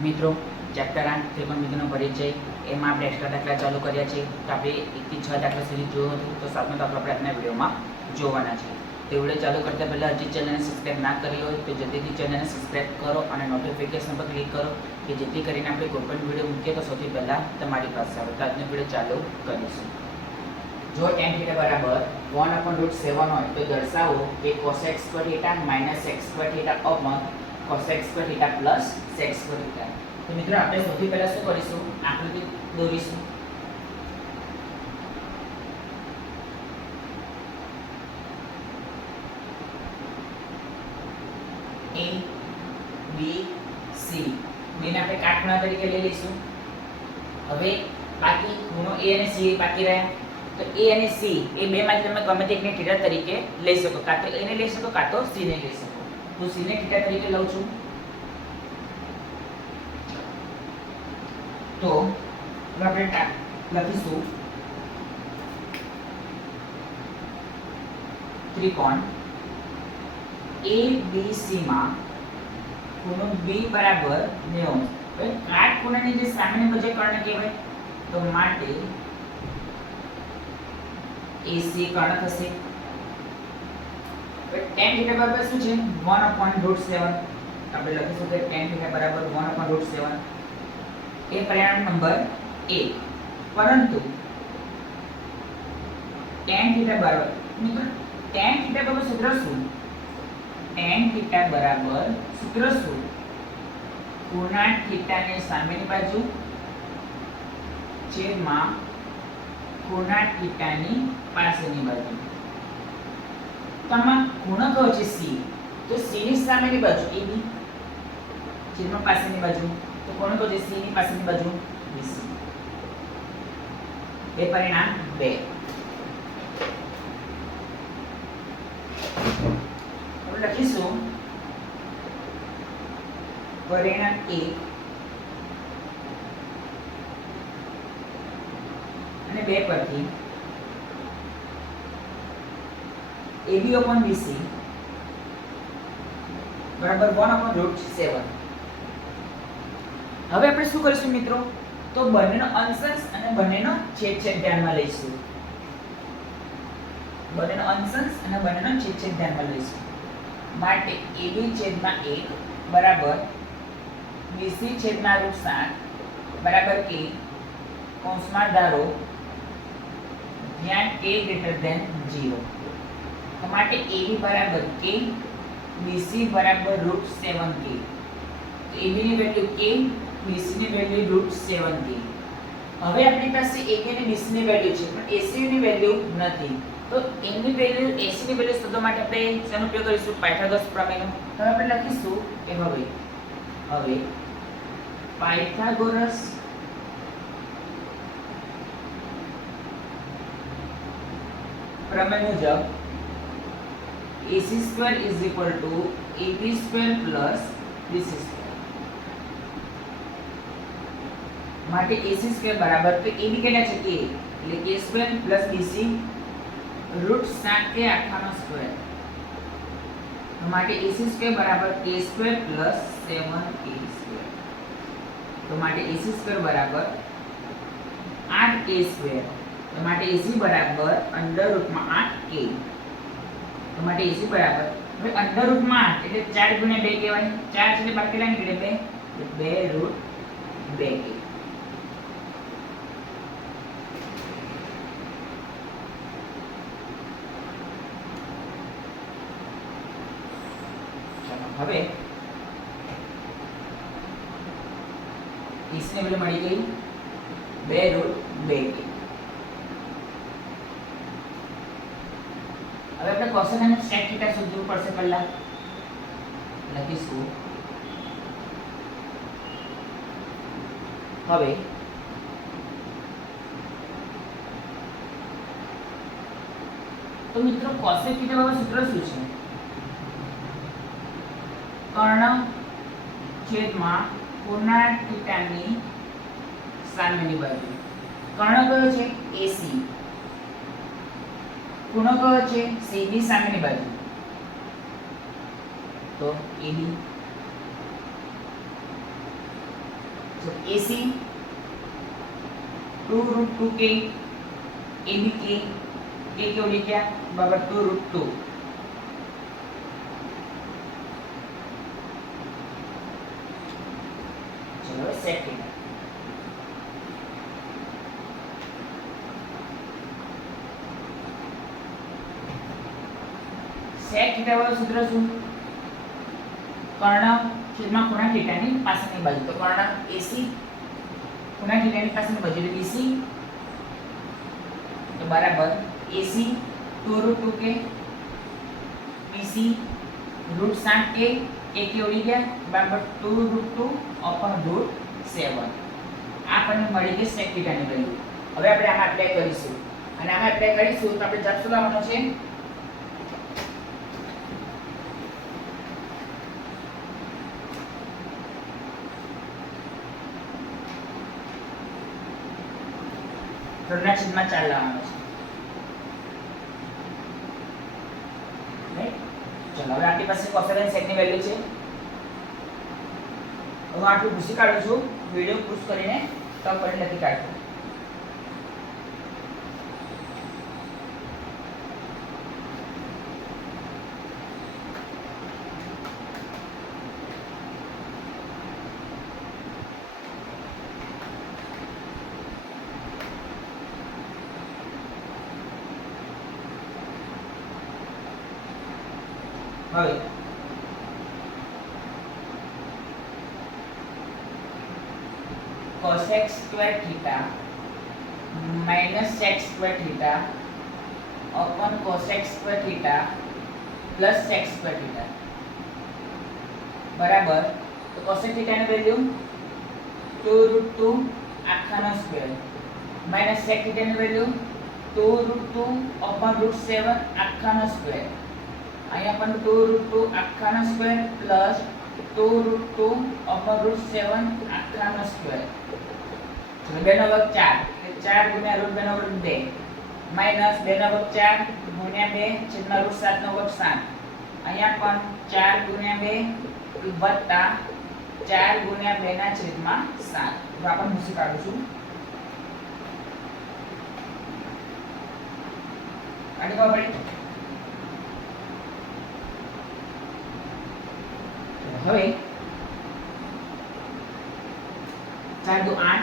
મિત્રો ચેપ્ટર 8 ત્રિકોણમિતિનો પરિચય એમાં આપણે એક્સ્ટ્રા દાખલા ચાલુ કર્યા છે. તો આપણે 1 થી 6 દાખલા સુધી જોયો હતું. તો 7મો દાખલો આપણે આજના વિડીયોમાં જોવાના છે. તો વિડીયો ચાલુ કરતા પહેલાં હજી ચેનલને સબસ્ક્રાઈબ ના કરી હોય તો જલ્દીથી ચેનલને સબસ્ક્રાઈબ કરો અને નોટિફિકેશન પર ક્લિક કરો કે જેથી કરીને આપણે કોઈ પણ વિડીયો મૂકીએ તો સૌથી પહેલાં તમારી પાસે આવે. તો આજનો વિડીયો ચાલુ કરીશું. જો tan θ બરાબર 1/√7 હોય તો દર્શાવો કે cosec square θ minus sec square θ upon cosec square θ plus sec square θ. તો મિત્રો આપણે સૌથી પહેલા શું કરીશું, આકૃતિ દોરીશું. A B C બેને આપણે કાટખૂણા તરીકે લઈ લઈશું. હવે બાકી ખૂણો A અને C બાકી રહ્યા. તો A અને C એ બેમાંથી તમે ગમે તે એકને θ તરીકે લઈ શકો. કાં તો A ને લઈ શકો કાં તો C ને લઈ શકો. તો C ને θ તરીકે લઉં છું. તો આપણે લખીશું ત્રિકોણ ABC માં ખૂણો B બરાબર 90. હવે કાટખૂણાની જે સામેની બાજુ કર્ણ કહેવાય તો માટે AC કર્ણ થશે. હવે tan θ બરાબર શું છે 1/√7. આપણે લખીશું કે tan θ બરાબર 1/√7 એ પરિણામ નંબર 1. પરંતુ tan θ બરાબર મિત્રો tan θ બરાબર સૂત્ર શું? tan θ બરાબર સૂત્ર શું? ખૂણા θ ની સામેની બાજુ છેદમાં ખૂણા θ ની પાછળની બાજુ. તમામ ખૂણો કયો છે C, તો C ની સામેની બાજુ AB છેદમાં પાછળની બાજુ. તો કોણ કયો છે C ની પાછળની બાજુ BC. એ પરિણામ 2. હવે લખીશું પરિણામ 1 અને 2 પરથી AB/BC બરાબર 1/√7. હવે આપણે શું કરીશું મિત્રો, તો બંનેનો અંશંશ અને બંનેનો છેદ ધ્યાનમાં લઈશું. બંનેનો અંશંશ અને બંનેનો છેદ ધ્યાનમાં લઈશું. માટે AB/1 બરાબર BC/√7 બરાબર k કૌંસમાં ધારો જ્યાં k > 0. તો માટે AB બરાબર k, BC બરાબર √7k. તો AB ની વેલ્યુ k, BC ની વેલ્યુ √7k. હવે આપણી પાસે AK અને BC ની વેલ્યુ છે પણ AC ની વેલ્યુ નથી. તો A ની વેલ્યુ AC ની વેલ્યુ શોધવા માટે આપણે શેનો ઉપયોગ કરીશું? પાયથાગોરસ પ્રમેયનો. તો આપણે લખીશું કે હવે પાયથાગોરસ પ્રમેય મુજબ AC² = AB² + BC². માટે AC² બરાબર તો AB કેટલા છે? k એટલે k² + BC √7k આખાનો સ્ક્વેર. માટે AC² બરાબર k² + 7k². તો માટે AC² બરાબર 8k². તો માટે AC બરાબર √8k. તો માટે AC બરાબર હવે √8 એટલે 4 × 2 કહેવાય. 4 એટલે બાર કેટલા નીકળે? 2 √2k. હવે AC ની વેલ્યુ મળી ગઈ 2 √2k. હવે આપણે cosec અને sec θ શોધવું પડશે. પહેલા લખીશું હવે તો મિત્રો cosec θ બરાબર સૂત્ર શું છે? કર્ણ છેદમાં ખૂણા θ ની સામેની બાજુ. કર્ણ કયો છે? AC. ખૂણો કયો છે? C ની સામેની બાજુ. તો AB So AC 2√2k AB k क्यों लिखा बराबर 2√2 चलो सेकंड सेक थीटा वाળું સૂત્ર શું કર્ણ છેદમાં ખૂણા થીટાની પાછળની બાજુ તો કર્ણ AC ખૂણા થીટાની પાછળની બાજુ એટલે BC તો બરાબર AC 2√2k BC √7k k કે ઉડી ગયા બરાબર 2√2 upon √7 આપણને મળી ગઈ sec થીટાની વેલ્યુ હવે આપણે આમાં એપ્લાય કરીશું અને આમાં એપ્લાય કરીશું તો આપણે જવાબ શું લાવવાનો છે ત્રણના છેદમાં 4 લાવવાનો છે રાઈટ ચલો હવે આપણી પાસે cosine અને sec ની વેલ્યુ છે હું આટલું ભૂસી કાઢું છું વિડિયો પુશ કરીને તબ કરીને લખી કાઢું હવે cosec square theta minus sec square theta upon cosec square theta plus sec square theta બરાબર તો cosec theta ની વેલ્યુ 2√2 આખાનો સ્ક્વેર minus sec theta ની વેલ્યુ 2√2 upon √7 આખાનો સ્ક્વેર અહીંયા પણ 2√2 આખાનો સ્ક્વેર પ્લસ 2√2 upon √7 આખાનો સ્ક્વેર ચલો 2 નો વર્ગ 4 એટલે 4 ગુણ્યા √2 નો વર્ગ 2 માઈનસ 2 નો વર્ગ 4 ગુણ્યા 2 છેદમાં √7 નો વર્ગ 7 અહીંયા પણ 4 ગુણ્યા 2 વત્તા 4 ગુણ્યા 2 ના છેદમાં 7 તો આપણે મૂકી કાઢું છું આની ખબર પડી હવે 4 દુ 8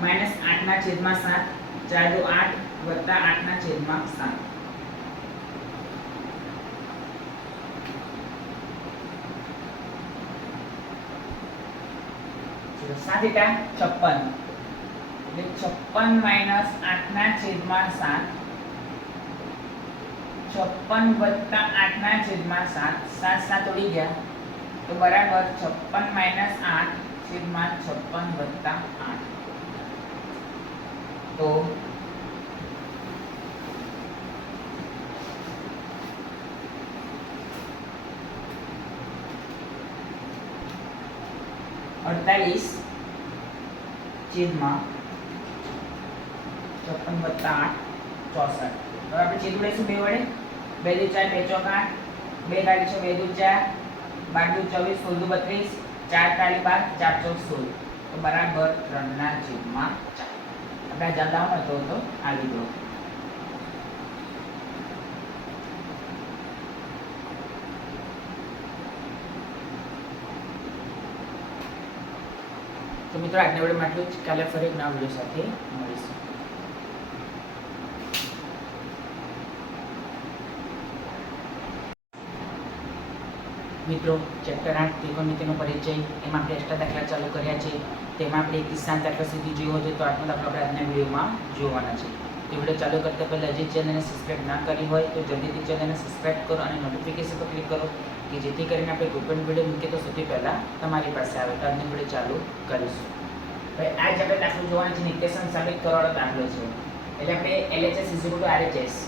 માઈનસ 8 ના છેદમાં 7 4 દુ 8 વત્તા 8 ના છેદમાં 7 ચલો 7 થીટા 56 એટલે 56 માઈનસ 8 ના છેદમાં 7 56 વત્તા 8 ના છેદમાં 7 7 7 ઉડી ગયા તો બરાબર 56 માઈનસ 8 છેદમાં 56 વત્તા 8 તો 48 છેદમાં 56 વત્તા 8 64 હવે આપણે છેદ ઉડાઈશું 2 વડે 2 દુ 4 2 ચોક 8 2 કાઢી છે 2 દુ 4 12 દુ 24 16 દુ 32 4 તાળી 12 4 ચોક 16 તો બરાબર 3 ના છેદમાં 4 આપણે જવાબ લાવવાનો હતો તો આવી ગયો તો મિત્રો આજના વિડિયોમાં આટલું જ કાલે ફરી એક નવા વિડિયો સાથે મળીશું મિત્રો ચેપ્ટર 8 ત્રિકોણમિતિનો પરિચય એમાં આપણે એક્સ્ટ્રા દાખલા ચાલુ કર્યા છે તેમાં આપણે 1 દાખલા સુધી જોયો હતો તો આટલો દાખલો આપણે આજના વિડીયોમાં જોવાના છે તો વિડીયો ચાલુ કરતા પહેલા જે ચેનલને સબસ્ક્રાઇબ ના કરી હોય તો જલ્દીથી ચેનલને સબસ્ક્રાઇબ કરો અને નોટિફિકેશન પર ક્લિક કરો કે જેથી કરીને આપણે કોઈ પણ વિડીયો મૂકીએ તો સૌથી પહેલા તમારી પાસે આવે તો આજનો વિડીયો ચાલુ કરીશું હવે આજ આપણે દાખલો જોવાનો છે નિત્યસમ સાબિત કરવાનો દાખલો છે એટલે આપણે LHS RHS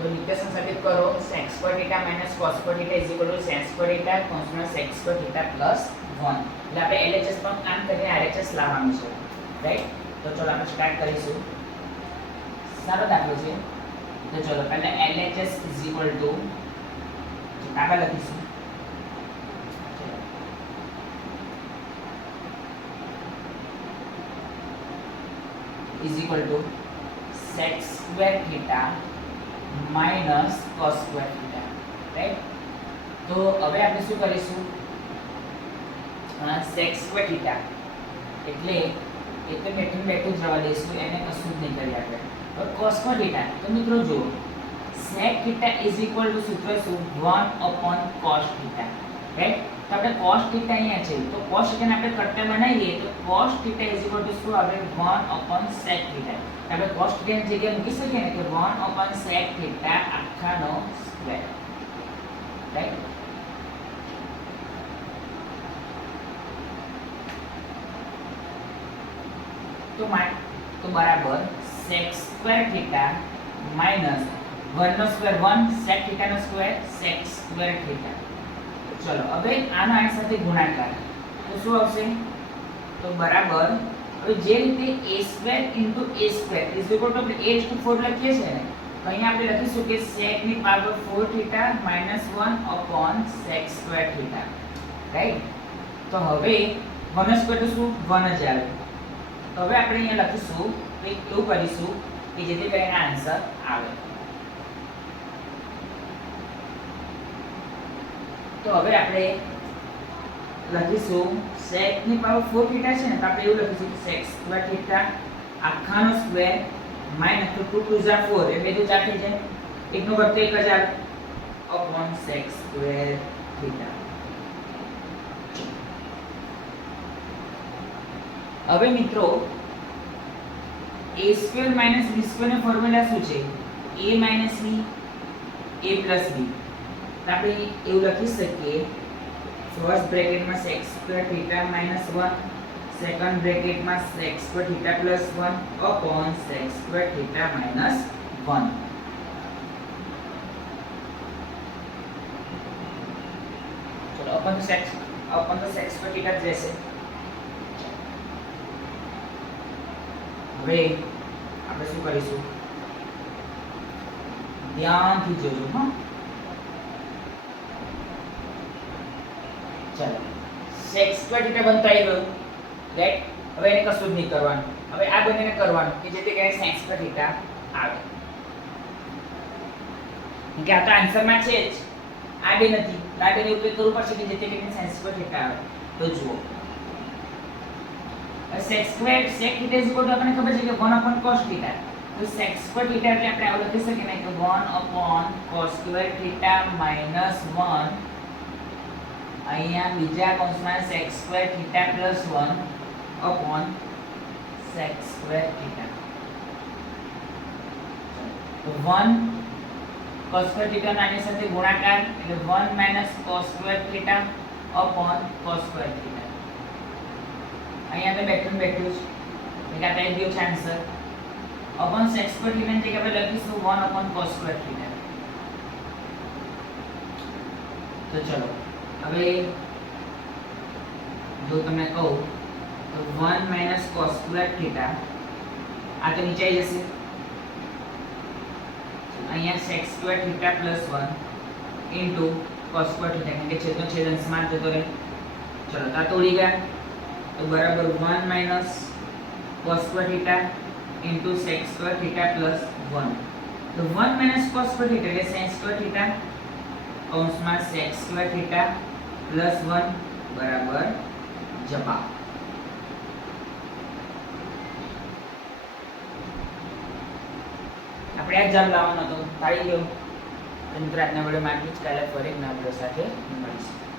तो नित्यसम साबित करो sec square theta minus cos square theta is equal to sec square theta cos sec square theta plus 1 એટલે આપણે LHS પર કામ કરીને RHS લાવવાનું છે રાઈટ તો ચલો આપણે સ્ટાર્ટ કરીશું સારો દાખલો છે તો ચલો પહેલા LHS is equal to આગળ લખીશું is equal to sec square theta minus cos square theta, right? તો હવે આપણે શું કરીશું, sec સ્ક્વેર થીટા એટલે એ તો બેઠું જ રવા દઈશું, એને કશું જ નહીં કરીએ આપણે. હવે cos સ્ક્વેર થીટા, તો મિત્રો જુઓ sec theta is equal to સૂત્ર શું, 1 cos થીટા, રાઈટ? તો આપણે cos થીટા અહીંયા છે, તો cos થીટાને આપણે કરતા બનાવીએ તો cos theta is equal to શું આવે, 1 sec થીટા. આપણે cos થીટાની જગ્યાએ મૂકી શકીએ ને કે 1 sec થીટા આખાનો સ્ક્વેર, રાઈટ? તો બરાબર sec સ્ક્વેર થીટા માઈનસ 1 નો સ્ક્વેર 1 sec થીટા નો સ્ક્વેર sec સ્ક્વેર થીટા. ચલો હવે આનો આની સાથે ગુણાકાર તો શું આવશે, તો બરાબર હવે જે રીતે a square into a square is equal to આપણે a/4 લખીએ છીએ ને, તો અહીંયા આપણે લખીશું કે sec ની power 4 theta minus 1 upon sec square theta, right? તો હવે 1 સ્ક્વેર તો શું 1 જ આવે. તો હવે આપણે અહીંયા લખીશું કે એવું કરીશું કે જેથી કરીને આન્સર આવે. તો હવે આપણે લખીશું sec ની પાવર 4 થીટા છે ને, તો આપણે એવું લખીશું કે sec સ્ક્વેર થીટા આખાનો સ્ક્વેર માઈનસ 2 2 4 4 એ બે તો 4 થઈ જાય, એકનો વર્ગ તો 1 જ આવે અપોન sec સ્ક્વેર થીટા. હવે મિત્રો a square minus b square નો ફોર્મ્યુલા શું છે, a માઈનસ b a પ્લસ b. તો આપણે એવું લખી શકીએ ફર્સ્ટ બ્રેકેટમાં sec square theta minus 1, second બ્રેકેટમાં sec square theta plus 1 upon sec square theta minus 1. ચલો અપોન sec સ્ક્વેર થીટા જ રહેશે. હવે આપણે શું કરીશું, ધ્યાનથી જોજો હા. ચલો sec સ્ક્વેર થીટા બનતો આવી ગયો, રાઈટ? હવે એને કશું જ નહીં કરવાનું, હવે આ બંનેને કરવાનું કે જેથી કરીને sec સ્ક્વેર થીટા આવે. કે આ તો આન્સરમાં છે જ, આ બે નથી, આ બેનો ઉપયોગ કરવો પડશે કે જેથી કરીને sec સ્ક્વેર થીટા આવે. તો જુઓ sec square sec theta is equal to આપણને ખબર છે કે 1 cos થીટા. તો sec સ્ક્વેર થીટા એટલે આપણે આવું લખી શકીએ ને કે 1 cos સ્ક્વેર થીટા માઈનસ 1 અહીંયા બીજા કૌંસમાં sec square theta plus 1 upon sec square theta. તો 1 cos સ્ક્વેર થીટા આની સાથે ગુણાકાર એટલે 1 cos square theta upon cos square theta. અહીંયા તો બેઠું જ એટલે આ થઈ ગયો છે answer. Upon sec square theta ની જગ્યાએ આપણે લખીશું 1 cos સ્ક્વેર થીટા. તો ચલો હવે જો તમને કહું તો 1 cos સ્ક્વેર થીટા આ તો નીચે આવી જશે, અહીંયા sec square theta plus 1 into cos square theta, કારણ કે છેદનો છેદ અંશમાં જતો રહે. ચલો તો આ તોડી ગયા તો બરાબર 1 cos square theta into sec square theta plus 1. તો 1 cos સ્ક્વેર થીટા એટલે sec સ્ક્વેર થીટા કૌંસમાં sec સ્ક્વેર થીટા પ્લસ 1 બરાબર જવાબ. આપણે આ જવાબ લાવવાનો હતો, પાડી ગયો. તો મિત્રો આજના વિડીયોમાં આટલું જ. કાલે ફરી એક નવા વિડીયો સાથે મળીશું.